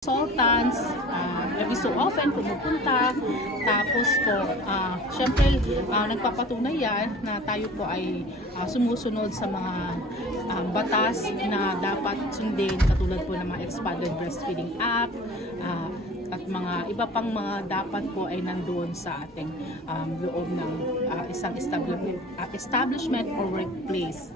Consultants, every so often pumupunta, tapos po, syempre, nagpapatunay yan na tayo po ay sumusunod sa mga batas na dapat sundin, katulad po ng mga Expanded Breastfeeding Act, at mga iba pang mga dapat po ay nandoon sa ating loob ng isang establishment or workplace.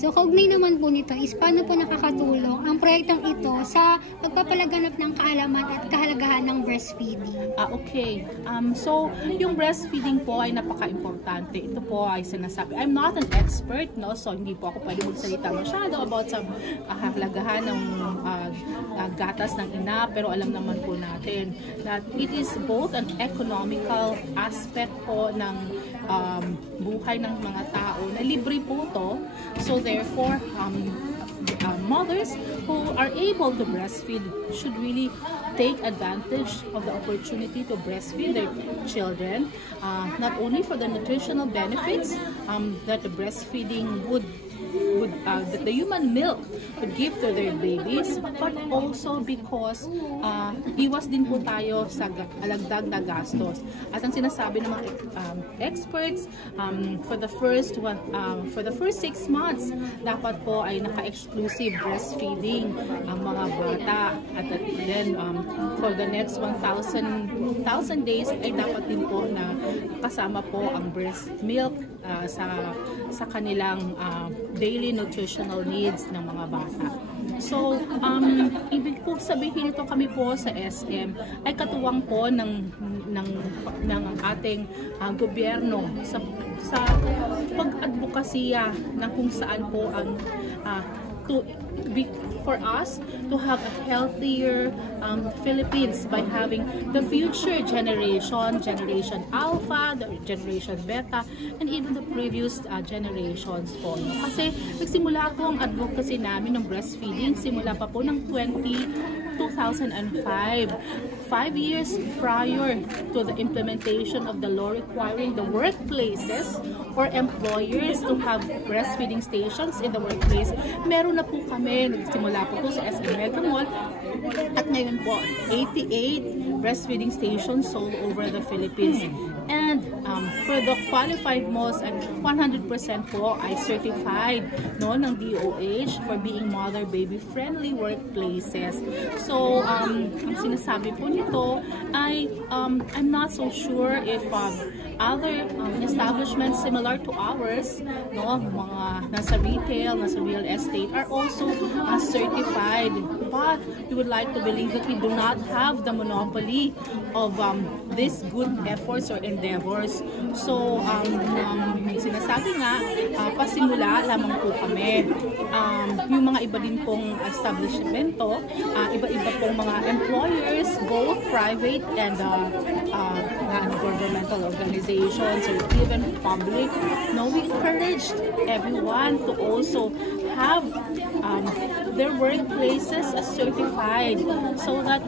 So, kaugnay naman po nito is paano po nakakatulong ang proyektong ito sa pagpapalaganap ng kaalaman at kahalagahan ng breastfeeding? Okay. So, yung breastfeeding po ay napaka-importante. Ito po ay sinasabi. I'm not an expert, no? So, hindi po ako pwede magsalita masyado about sa kahalagahan ng gatas ng ina. Pero alam naman po natin that it is both an economical aspect po ng buhay ng mga tao na libre po to. So therefore, mothers who are able to breastfeed should really take advantage of the opportunity to breastfeed their children, not only for the nutritional benefits that the breastfeeding that the human milk would give to their babies, but also because iwas din po tayo sa alagdag na gastos. At ang sinasabi ng mga experts, for the first 6 months, dapat po ay naka-exclusive breastfeeding ang mga bata. At then for the next 1,000 days ay dapat din po na kasama po ang breast milk sa kanilang daily nutritional needs ng mga bata. So, ibig po sabihin ito, kami po sa SM ay katuwang po ng ating gobyerno sa pag-advokasya ng kung saan po ang for us to have a healthier Philippines by having the future generation Alpha, the generation Beta, and even the previous generations po. Kasi nagsimula po ang advocacy namin ng breastfeeding simula pa po ng 2005. 5 years prior to the implementation of the law requiring the workplaces or employers to have breastfeeding stations in the workplace, meron na po kami, nagsimula po sa SM Mega Mall, at ngayon po 88 breastfeeding stations all over the Philippines. And for the qualified malls, and 100% po ay certified ng DOH for being mother-baby friendly workplaces. So, ang sinasabi po nito ay I'm not so sure if other establishments similar to ours, mga nasa retail, nasa real estate, are also certified. But we would like to believe that we do not have the monopoly of these good efforts or endeavors. So, sinasabi nga, pasimula lamang po kami. Yung mga iba din pong establishmento, iba-iba pong mga employers, both private and governmental organizations or even public. We encouraged everyone to also have their workplaces certified so that